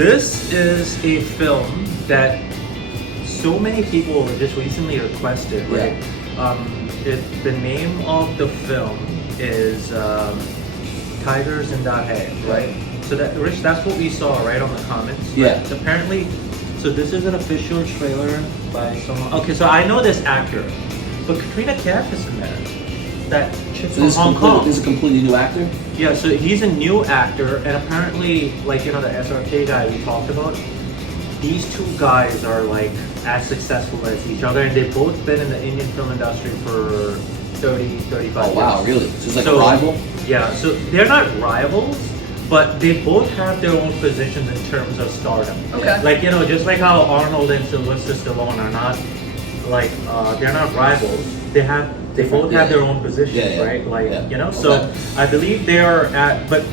This is a film that so many people just recently requested, right? The name of the film is Tiger ZINDA HAI, right? So that, Rich, that's what we saw right on the comments. Right? Yeah. So apparently, so this is an official trailer by someone. Okay, so I know this actor, but Katrina Kaif is in there. That chick from Hong Kong. This is a completely new actor? Yeah, so he's a new actor, and apparently, like, you know, the SRK guy we talked about, these two guys are like as successful as each other, and they've both been in the Indian film industry for 35 years. Oh wow, really? So it's like a rival? Yeah, so they're not rivals, but they both have their own positions in terms of stardom. Okay. Like, you know, just like how Arnold and Sylvester Stallone are not, like, they're not rivals. They both have their own positions, right? Like, you know, so I believe they are at, but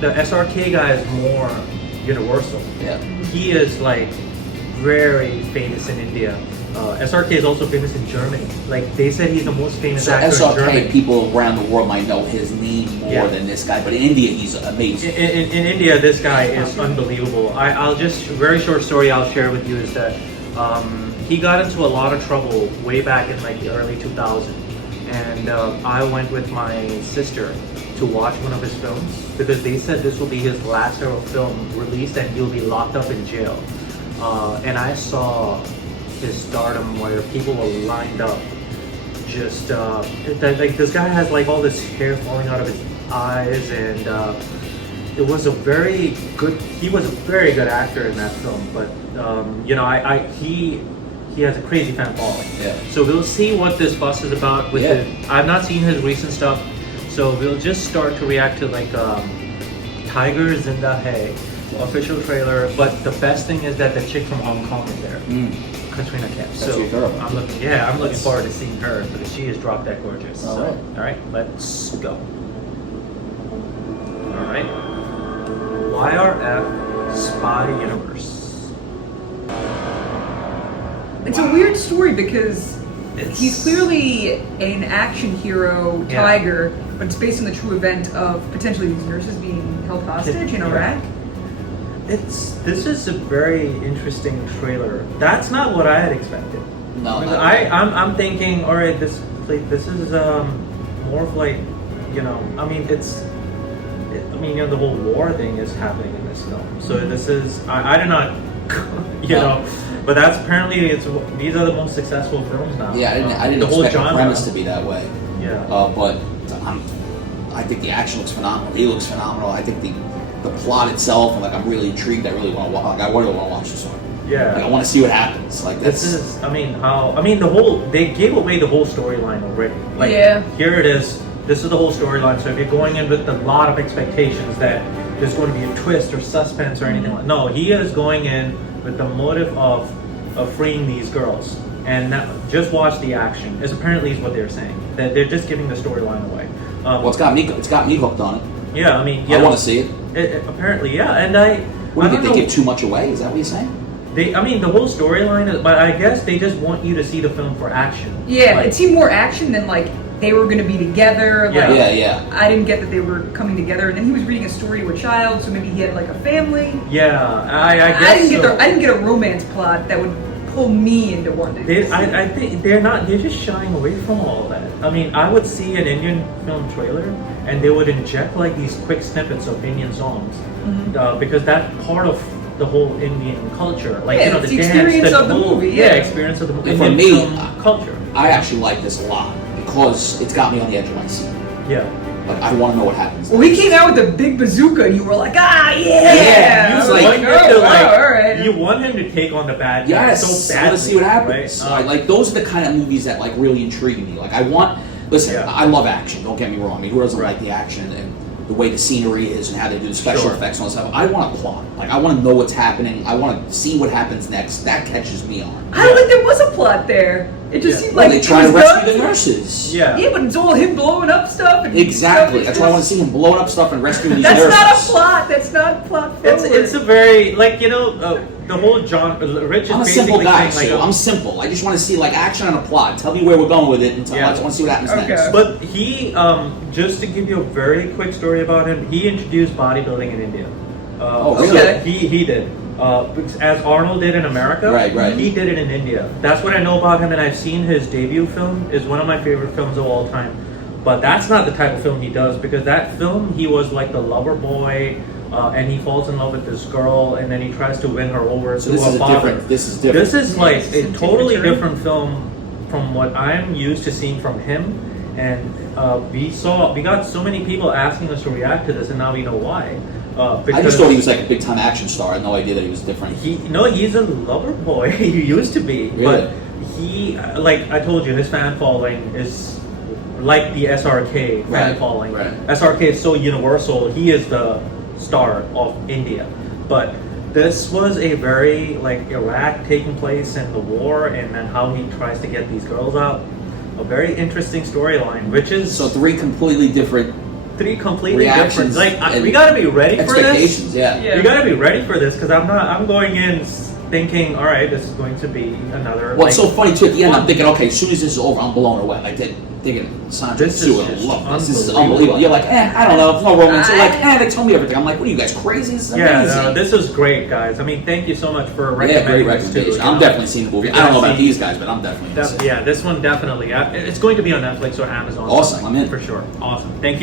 the SRK guy is more universal. Yeah. He is like very famous in India. SRK is also famous in Germany. Like, they said he's the most famous actor in Germany. SRK, people around the world might know his name more than this guy, but in India he's amazing. In India, this guy is unbelievable. I'll just, very short story I'll share with you is that he got into a lot of trouble way back in like the early 2000s. And I went with my sister to watch one of his films because they said this will be his last ever film released and he'll be locked up in jail. And I saw his stardom where people were lined up. Just like this guy has like all this hair falling out of his eyes, and it was a very good. He was a very good actor in that film, but you know, he has a crazy fan following. Yeah. So we'll see what this bus is about. With it, I've not seen his recent stuff, so we'll just start to react to like Tiger ZINDA HAI official trailer. But the best thing is that the chick from Hong Kong is there, Katrina Kaif. So I'm looking forward to seeing her because she is drop dead gorgeous. All right, let's go. All right, YRF Spy Universe. It's a weird story because he's clearly an action hero, Tiger, but it's based on the true event of potentially these nurses being held hostage in Iraq. This is a very interesting trailer. That's not what I had expected. No, I'm thinking, all right, this is more of like, you know, I mean, you know, the whole war thing is happening in this film. So this is, I do not, you know. But that's apparently these are the most successful films now. Yeah, I didn't expect the premise to be that way. Yeah. But I think the action looks phenomenal. He looks phenomenal. I think the plot itself, and like I'm really intrigued. I really want to watch. Like, I really want to watch this one. Yeah. Like, I want to see what happens. Like this is. They gave away the whole storyline already. Like, here it is. This is the whole storyline. So if you're going in with a lot of expectations that there's going to be a twist or suspense or anything like, no, he is going in with the motive of freeing these girls, and just watch the action. Is apparently what they're saying, that they're just giving the storyline away. Well, it's got me hooked on it. Yeah, I mean, I want to see it. Apparently, yeah, and I. What do you think? They give too much away? Is that what you're saying? I mean, the whole storyline, but I guess they just want you to see the film for action. Yeah, like, it seemed more action than like they were going to be together. Like, yeah. I didn't get that they were coming together, and then he was reading a story to a child, so maybe he had like a family. Yeah, I guess I didn't get a romance plot that would pull me into wanting to see. I think they're just shying away from all of that. I mean, I would see an Indian film trailer, and they would inject like these quick snippets of Indian songs, because that's part of the whole Indian culture. Like, you know, the experience of the movie. Experience of the movie. For me, culture. I actually like this a lot because it's got me on the edge of my seat. Yeah. Like, I want to know what happens. Well, he came out with a big bazooka, and you were like, yeah. All right. You want him to take on the bad guy so badly. I want to see what happens. Right? Like, those are the kind of movies that like really intrigue me. Like, I love action. Don't get me wrong. I mean, who doesn't like the action and the way the scenery is and how they do the special effects and all that stuff? I want a plot. Like, I want to know what's happening. I want to see what happens next. That catches me on. I don't think there was a plot there. It just seemed like they try to rescue the nurses. Yeah, but it's all him blowing up stuff. And exactly. That's why I want to see him blowing up stuff and rescuing these nurses. That's not a plot. That's not plot forward. It's a very, like, you know, the whole John Rich is I'm a simple guy, so I'm simple. I just want to see like action and a plot. Tell me where we're going with it, and I just want to see what happens next. But he, just to give you a very quick story about him, he introduced bodybuilding in India. Oh, really? So he did. Because as Arnold did in America, Right. he did it in India. That's what I know about him, and I've seen his debut film. Is one of my favorite films of all time. But that's not the type of film he does, because that film he was like the lover boy, and he falls in love with this girl, and then he tries to win her over So to this her is father. This is different. This is like Yes, it's a a totally different different film from what I'm used to seeing from him, and we got so many people asking us to react to this, and now we know why. I just thought he was like a big time action star. I had no idea that he was different. He's a lover boy. He used to be, Really? but he, like I told you, his fan following is like the SRK fan Right, following. right. SRK is so universal. He is the star of India, but this was a very like Iraq taking place in the war, and then how he tries to get these girls out. A very interesting storyline, which is So three completely different three completely reactions. different. Like and we got to be ready for this. expectations. Yeah. Yeah. You got to be ready for this, because I'm going in thinking, all right, this is going to be another. Well, it's so like, funny too. At the end, I'm fun. thinking, okay, as soon as this is over, I'm blown away. Like they're thinking, Sandra This Sue, is I just love this. This is unbelievable. unbelievable. You're like, I don't know, no romance. You're like, they told me everything. I'm like, what are you guys crazy? This is Yeah, amazing. no, this is great, guys. I mean, thank you so much for Yeah, recommending great this too. recommendation. you I'm know? definitely seeing the movie. I don't know about these guys, but I'm definitely gonna see it. Yeah, this one definitely. It's going to be on Netflix or Amazon. Awesome, I'm in. for sure. Awesome. Thank you.